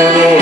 you.